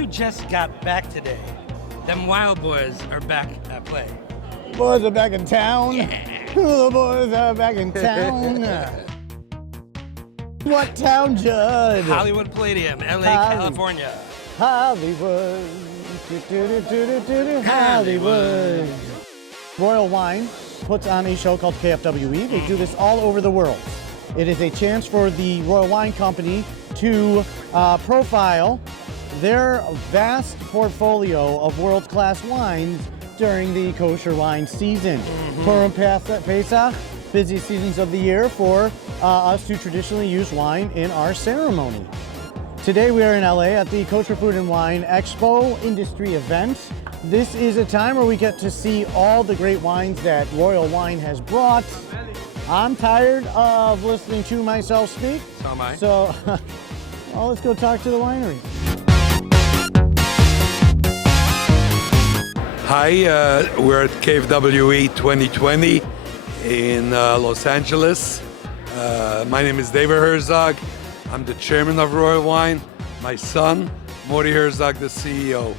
two just got back today. Them wild boys are back at play. Boys are back in town. Yeah. The boys are back in town. What town, Judd? Hollywood Palladium, LA, California. Hollywood. Hollywood. Royal Wine puts on a show called KFWE. They do this all over the world. It is a chance for the Royal Wine Company to profile their vast portfolio of world-class wines during the kosher wine season. Purim Pesach, busiest seasons of the year for us to traditionally use wine in our ceremony. Today we are in LA at the Kosher Food and Wine Expo industry event. This is a time where we get to see all the great wines that Royal Wine has brought. I'm tired of listening to myself speak. So am I. So, well, let's go talk to the winery. Hi, we're at KFWE 2020 in Los Angeles. My name is David Herzog. I'm the chairman of Royal Wine. My son, Mori Herzog, the CEO.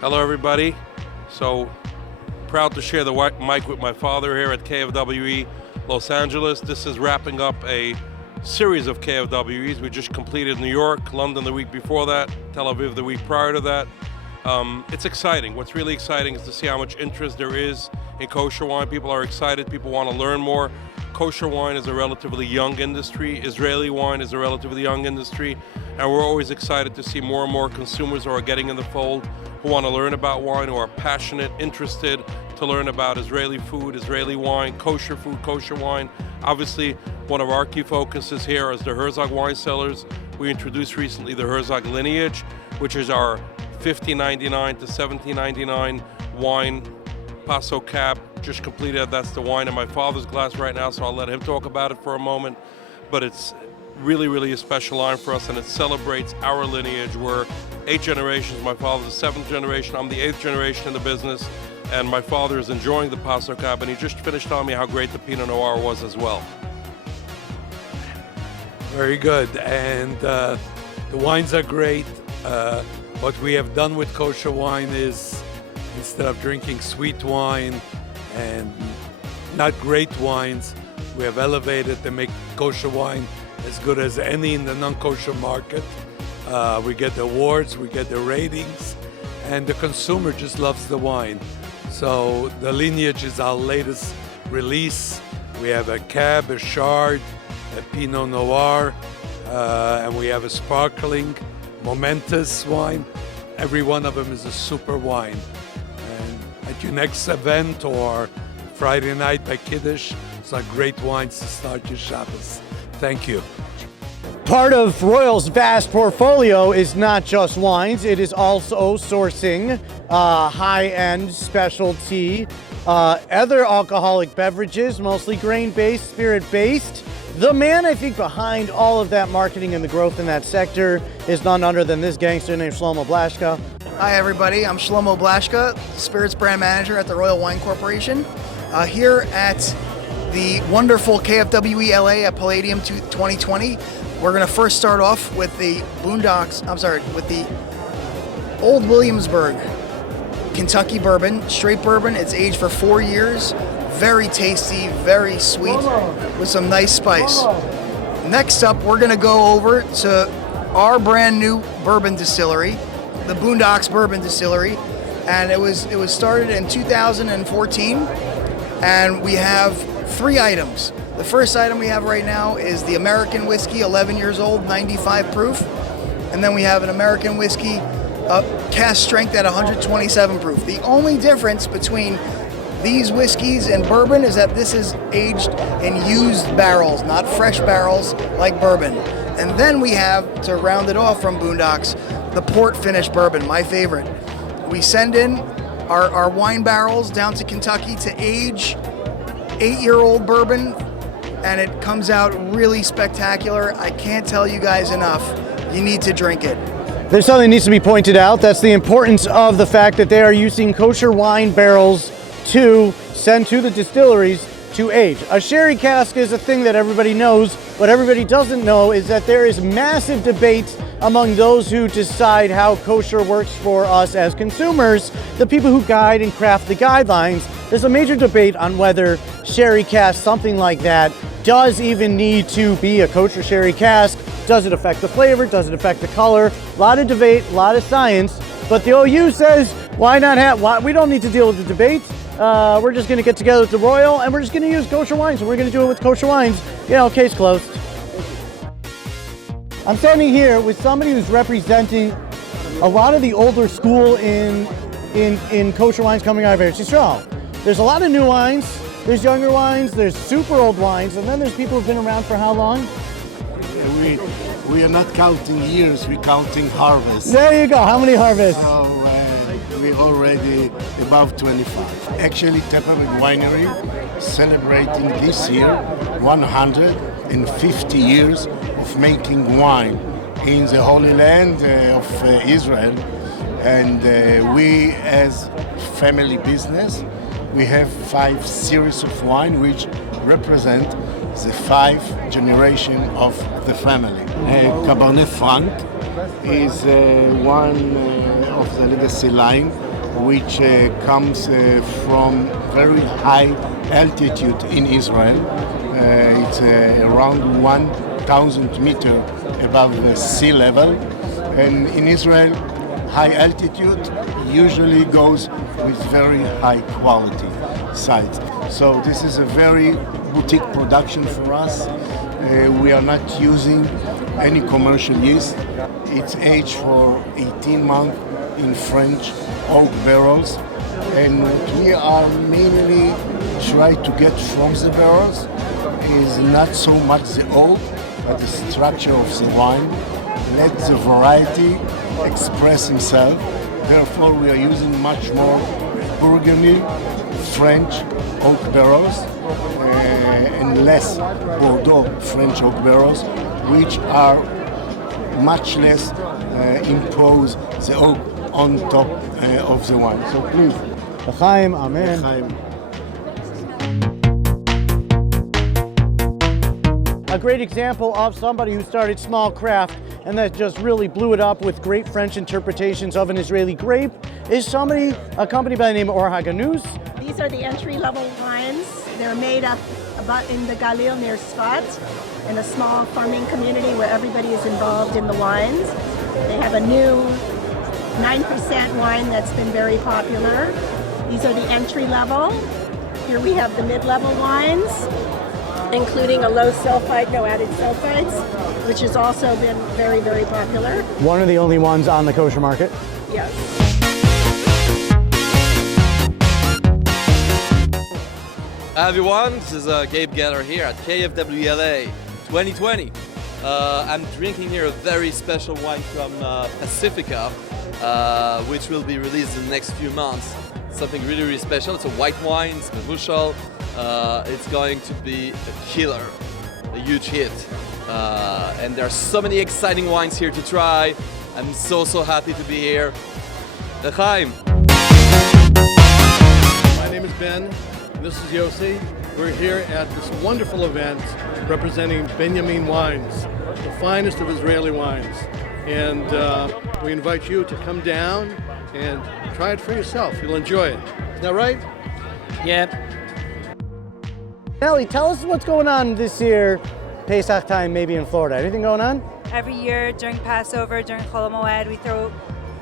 Hello, everybody. So proud to share the mic with my father here at KFWE Los Angeles. This is wrapping up a series of KFWEs. We just completed New York, London the week before that, Tel Aviv the week prior to that. It's exciting. What's really exciting is to see how much interest there is in kosher wine. People are excited. People want to learn more. Kosher wine is a relatively young industry. Israeli wine is a relatively young industry. And we're always excited to see more and more consumers who are getting in the fold, who want to learn about wine, who are passionate, interested to learn about Israeli food, Israeli wine, kosher food, kosher wine. Obviously, one of our key focuses here is the Herzog wine cellars. We introduced recently the Herzog lineage, which is our $15.99 to $17.99 wine. Paso Cab just completed. That's the wine in my father's glass right now, so I'll let him talk about it for a moment. But it's really, really a special line for us, and it celebrates our lineage. We're 8 generations. My father's the 7th generation. I'm the 8th generation in the business, and my father is enjoying the Paso Cab, and he just finished telling me how great the Pinot Noir was as well. Very good, and the wines are great. What we have done with kosher wine is, instead of drinking sweet wine and not great wines, we have elevated to make kosher wine as good as any in the non-kosher market. We get the awards, we get the ratings, and the consumer just loves the wine. So the lineage is our latest release. We have a Cab, a Chard, a Pinot Noir, and we have a sparkling, momentous wine. Every one of them is a super wine. And at your next event or Friday night by Kiddush, it's like great wines to start your Shabbos. Thank you. Part of Royal's vast portfolio is not just wines, it is also sourcing high-end specialty, other alcoholic beverages, mostly grain-based, spirit-based. The man, I think, behind all of that marketing and the growth in that sector is none other than this gangster named Shlomo Blashka. Hi everybody, I'm Shlomo Blashka, Spirits Brand Manager at the Royal Wine Corporation. Here at the wonderful KFWE LA at Palladium 2020. We're going to first start off with the with the Old Williamsburg Kentucky bourbon, straight bourbon. It's aged for 4 years. Very tasty, very sweet, with some nice spice. Next up, we're going to go over to our brand new bourbon distillery, the Boondocks Bourbon Distillery, and it was started in 2014, and we have 3 items. The first item we have right now is the American whiskey, 11 years old, 95 proof, and then we have an American whiskey cast strength at 127 proof. The only difference between these whiskeys and bourbon is that this is aged in used barrels, not fresh barrels like bourbon. And then we have, to round it off from Boondocks, the port finish bourbon, my favorite. We send in our wine barrels down to Kentucky to age 8-year-old bourbon, and it comes out really spectacular. I can't tell you guys enough. You need to drink it. There's something that needs to be pointed out. That's the importance of the fact that they are using kosher wine barrels to send to the distilleries to age. A sherry cask is a thing that everybody knows. What everybody doesn't know is that there is massive debate among those who decide how kosher works for us as consumers, the people who guide and craft the guidelines. There's a major debate on whether sherry cask, something like that, does even need to be a kosher sherry cask. Does it affect the flavor? Does it affect the color? A lot of debate, a lot of science, but the OU says, why not have, we don't need to deal with the debate. We're just gonna get together with the Royal and we're just gonna use kosher wines, and we're gonna do it with kosher wines. You know, case closed. I'm standing here with somebody who's representing a lot of the older school in kosher wines coming out of Jezreel. There's a lot of new wines, there's younger wines, there's super old wines, and then there's people who've been around for how long? We are not counting years, we're counting harvests. There you go, how many harvests? So we're already above 25. Actually, Temperament Winery celebrating this year 150 years of making wine in the Holy Land of Israel. And we, as family business, we have 5 series of wine which represent the 5 generation of the family. Cabernet Franc is one of the legacy line which comes from very high altitude in Israel. It's around 1,000 meters above the sea level. And in Israel, high altitude usually goes with very high quality sites. So this is a very boutique production for us. We are not using any commercial yeast. It's aged for 18 months in French oak barrels, and what we are mainly try to get from the barrels is not so much the oak, but the structure of the wine. Let the variety express himself. Therefore, we are using much more Burgundy, French oak barrels, and less Bordeaux French oak barrels, which are much less impose the oak on top of the wine. So please. L'chaim, amen. L'chaim. A great example of somebody who started small craft and that just really blew it up with great French interpretations of an Israeli grape is a company by the name of Haganus. These are the entry-level wines. They're made up about in the Galil near Sfat, in a small farming community where everybody is involved in the wines. They have a new 9% wine that's been very popular. These are the entry-level. Here we have the mid-level wines, including a low sulfite, no added sulfites, which has also been very, very popular. One of the only ones on the kosher market. Yes. Hi everyone, this is Gabe Geller here at KFWLA 2020. I'm drinking here a very special wine from Pacifica, which will be released in the next few months. Something really, really special. It's a white wine, it's Mevushal. It's going to be a killer, a huge hit. And there are so many exciting wines here to try. I'm so happy to be here. L'chaim. My name is Ben. This is Yossi. We're here at this wonderful event representing Benjamine Wines, the finest of Israeli wines. And we invite you to come down and try it for yourself. You'll enjoy it. Is that right? Yep. Nelly, tell us what's going on this year, Pesach time, maybe in Florida. Anything going on? Every year during Passover, during Chol Hamoed, we throw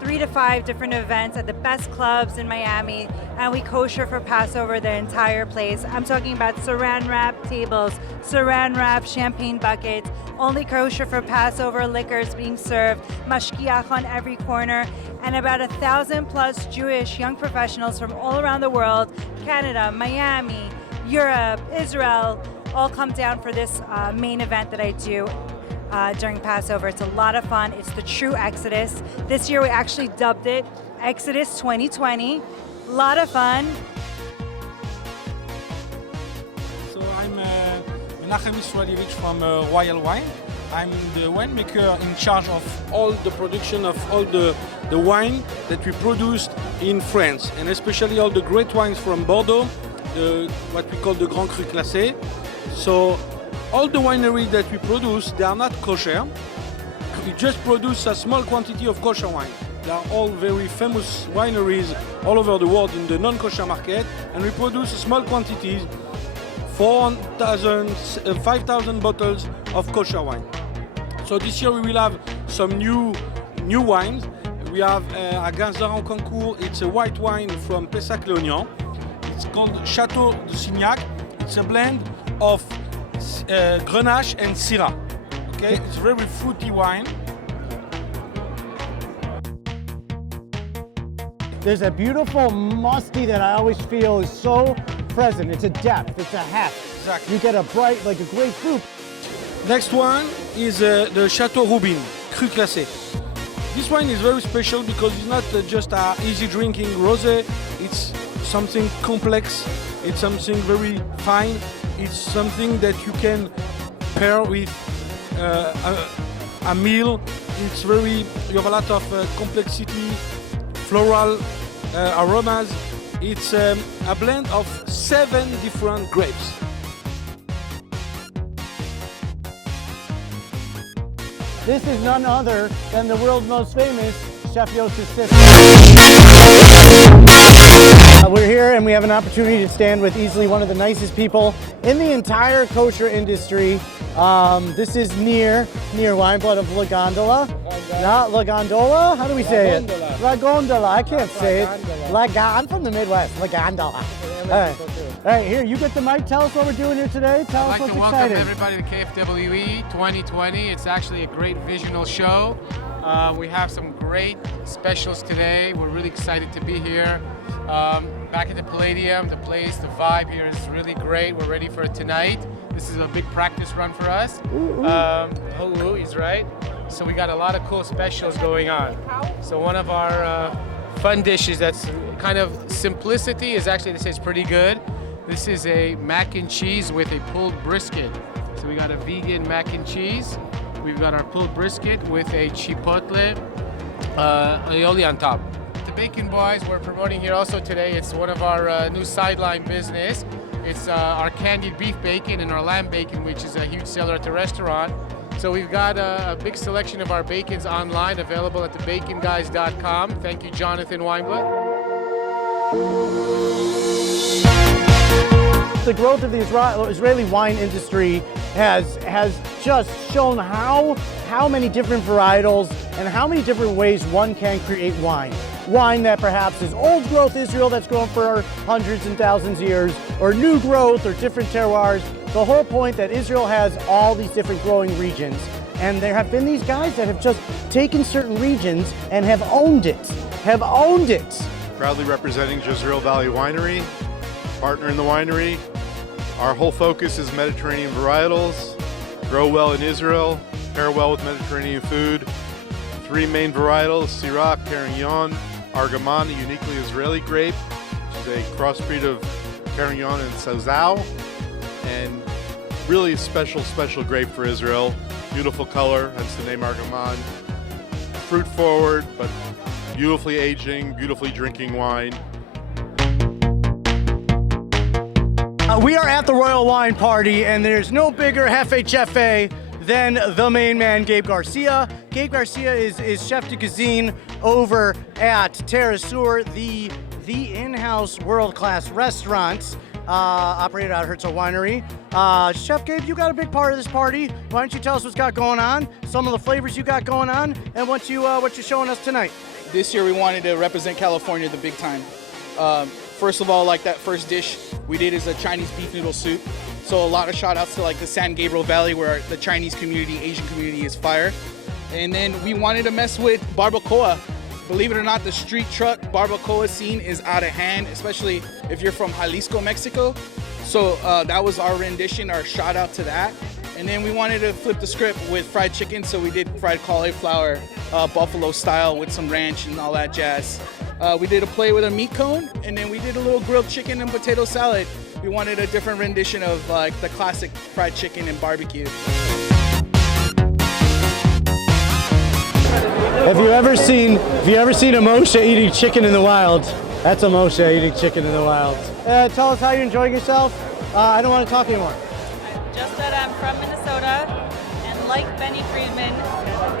3 to 5 different events at the best clubs in Miami, and we kosher for Passover the entire place. I'm talking about saran wrap tables, saran wrap champagne buckets, only kosher for Passover liquors being served, mashkiach on every corner, and about 1,000+ Jewish young professionals from all around the world, Canada, Miami, Europe, Israel, all come down for this main event that I do during Passover. It's a lot of fun. It's the true Exodus. This year we actually dubbed it Exodus 2020. A lot of fun. So I'm Menachem Israelevich from Royal Wine. I'm the winemaker in charge of all the production of all the wine that we produced in France, and especially all the great wines from Bordeaux, what we call the Grand Cru Classé. So all the wineries that we produce, they are not kosher. We just produce a small quantity of kosher wine. They are all very famous wineries all over the world in the non-kosher market, and we produce small quantities, 5,000 bottles of kosher wine. So this year we will have some new wines. We have a Gazaran Concours. It's a white wine from Pessac-Léognan. It's called Château de Signac. It's a blend of Grenache and Syrah. Okay, it's very fruity wine. There's a beautiful musty that I always feel is so present. It's a depth, it's a heft. Exactly. You get a bright, like a grapefruit. Next one is the Château Roubin, Cru Classé. This wine is very special because it's not just an easy drinking rosé. It's something complex. It's something very fine. It's something that you can pair with a meal. It's you have a lot of complexity, floral aromas. It's a blend of 7 different grapes. This is none other than the world's most famous Chef Yossi's sister. We're here and we have an opportunity to stand with easily one of the nicest people in the entire kosher industry. This is Nir Wineblood of La Gondola. Not La Gondola? How do we say it? La Gondola. I can't say it. I'm from the Midwest. La Gondola. All right, here, you get the mic. Tell us what we're doing here today. Tell us what's exciting. I'd like to welcome everybody to KFWE 2020. It's actually a great visual show. We have some great specials today. We're really excited to be here. Back at the Palladium, the vibe here is really great. We're ready for it tonight. This is a big practice run for us. He's right. So we got a lot of cool specials going on. So one of our fun dishes that's kind of simplicity is actually, this is pretty good. This is a mac and cheese with a pulled brisket. So we got a vegan mac and cheese. We've got our pulled brisket with a chipotle aioli on top. The Bacon Boys we're promoting here also today. It's one of our new sideline business. It's our candied beef bacon and our lamb bacon, which is a huge seller at the restaurant. So we've got a big selection of our bacons online, available at thebaconguys.com. Thank you, Jonathan Wineblood. The growth of the Israeli wine industry has just shown how many different varietals and how many different ways one can create wine. Wine that perhaps is old growth Israel that's grown for hundreds and thousands of years, or new growth or different terroirs. The whole point that Israel has all these different growing regions, and there have been these guys that have just taken certain regions and have owned it. Proudly representing Jezreel Valley Winery, partner in the winery. Our whole focus is Mediterranean varietals, grow well in Israel, pair well with Mediterranean food. 3 main varietals, Syrah, Carignan, Argaman, a uniquely Israeli grape, which is a crossbreed of Carignan and Sauzal, and really a special grape for Israel. Beautiful color, hence the name Argaman. Fruit forward, but beautifully aging, beautifully drinking wine. We are at the Royal Wine Party, and there's no bigger FHFA than the main man, Gabe Garcia. Gabe Garcia is chef de cuisine over at Terrasur, the in-house world-class restaurant operated out of Hacha Winery. Chef Gabe, you got a big part of this party. Why don't you tell us what's got going on, some of the flavors you got going on, and what you're showing us tonight? This year we wanted to represent California the big time. First of all, like that first dish we did is a Chinese beef noodle soup. So a lot of shout outs to like the San Gabriel Valley, where the Chinese community, Asian community is fire. And then we wanted to mess with barbacoa. Believe it or not, the street truck barbacoa scene is out of hand, especially if you're from Jalisco, Mexico. So that was our rendition, our shout out to that. And then we wanted to flip the script with fried chicken, so we did fried cauliflower, buffalo style with some ranch and all that jazz. We did a play with a meat cone, and then we did a little grilled chicken and potato salad. We wanted a different rendition of like the classic fried chicken and barbecue. Have you ever seen a Moshe eating chicken in the wild? That's a Moshe eating chicken in the wild. Tell us how you're enjoying yourself. I don't want to talk anymore. Just that I'm from Minnesota, and like Benny Friedman,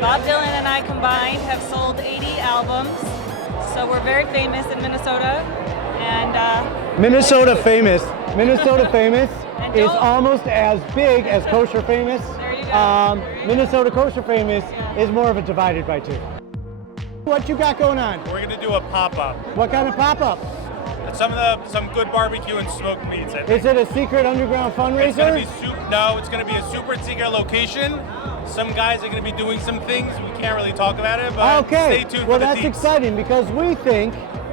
Bob Dylan and I combined have sold 80 albums, so we're very famous in Minnesota. And Minnesota famous is almost as big as Kosher famous. There you go. Minnesota Kosher famous is more of a divided by two. What you got going on? We're gonna do a pop-up. What kind of pop-up? Some good barbecue and smoked meats. I think. Is it a secret underground fundraiser? It's gonna be a super secret location. Some guys are gonna be doing some things. We can't really talk about it, but okay. Stay tuned Well, for the that's deets. exciting because we think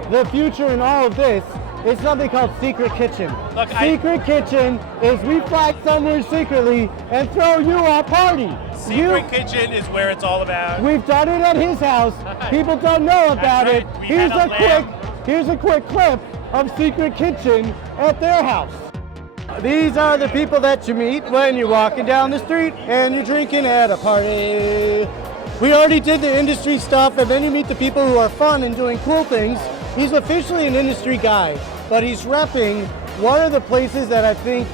the future in all of this is something called Secret Kitchen. Secret Kitchen is we fly somewhere secretly and throw you a party. Secret Kitchen is where it's all about. We've done it at his house. People don't know about it. Here's a quick clip of Secret Kitchen at their house. These are the people that you meet when you're walking down the street and you're drinking at a party. We already did the industry stuff, and then you meet the people who are fun and doing cool things. He's officially an industry guy, but he's repping one of the places that I think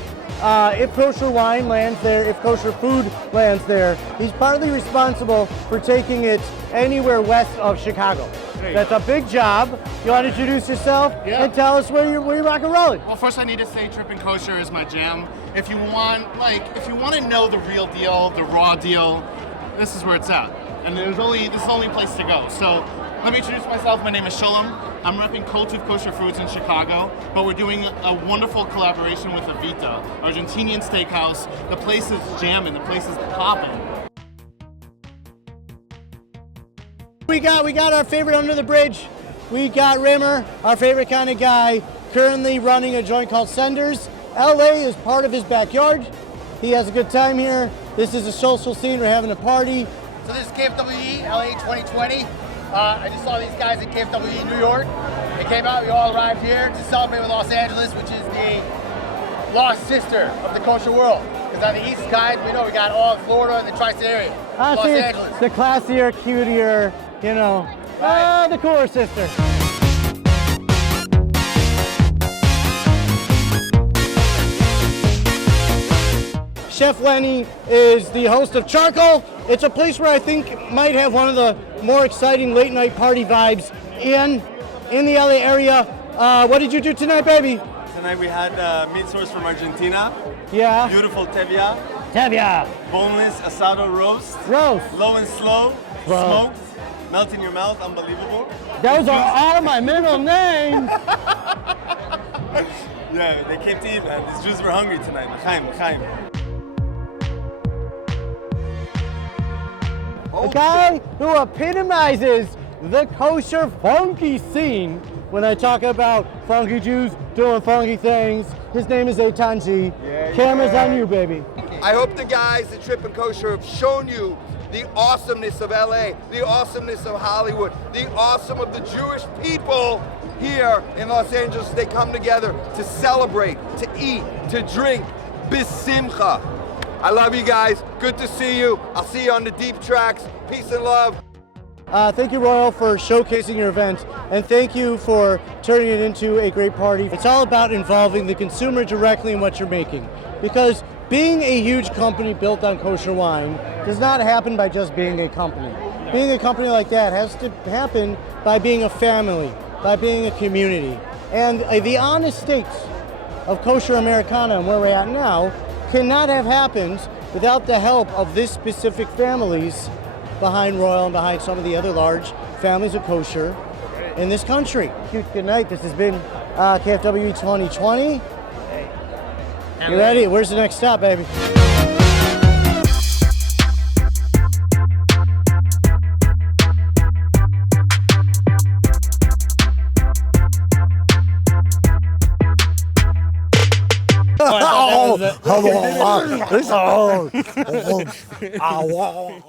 if kosher wine lands there, if kosher food lands there, he's partly responsible for taking it anywhere west of Chicago. That's a big job. You want to introduce yourself and tell us where you're rock and rolling? Well, first I need to say Trippin Kosher is my jam. If you want to know the real deal, the raw deal, this is where it's at. And this is the only place to go. So let me introduce myself. My name is Shalom. I'm repping Cultive Kosher Foods in Chicago, but we're doing a wonderful collaboration with Avita, Argentinian steakhouse. The place is jamming, the place is popping. We got our favorite under the bridge. We got Rimmer, our favorite kind of guy, currently running a joint called Senders. LA is part of his backyard. He has a good time here. This is a social scene. We're having a party. So this is KFWE LA 2020. I just saw these guys at KFWE New York. They came out, we all arrived here to celebrate with Los Angeles, which is the lost sister of the kosher world. Because on the east side, we know we got all of Florida and the tri-state area. Los Angeles. The classier, cutier, you know, the cooler sister. Chef Lenny is the host of Charcoal. It's a place where I think might have one of the more exciting late night party vibes in the LA area. What did you do tonight, baby? Tonight we had meat source from Argentina. Yeah. Beautiful tevia. Tevia. Boneless asado roast. Low and slow. Bro. Smoked. Melt in your mouth. Unbelievable. Those are all my middle names. Yeah, they came to eat, man. These Jews were hungry tonight. L'chaim. A guy who epitomizes the kosher funky scene when I talk about funky Jews doing funky things. His name is Eitan G. Camera's on you, baby. I hope the guys at Trippin Kosher have shown you the awesomeness of LA, the awesomeness of Hollywood, the awesome of the Jewish people here in Los Angeles. They come together to celebrate, to eat, to drink, bisimcha. I love you guys. Good to see you. I'll see you on the deep tracks. Peace and love. Thank you, Royal, for showcasing your event, and thank you for turning it into a great party. It's all about involving the consumer directly in what you're making, because being a huge company built on kosher wine does not happen by just being a company. Being a company like that has to happen by being a family, by being a community. And the honest state of kosher Americana and where we're at now cannot have happened without the help of this specific families behind Royal and behind some of the other large families of kosher in this country. Good night. This has been KFWE 2020. You ready? Where's the next stop, baby? Oh,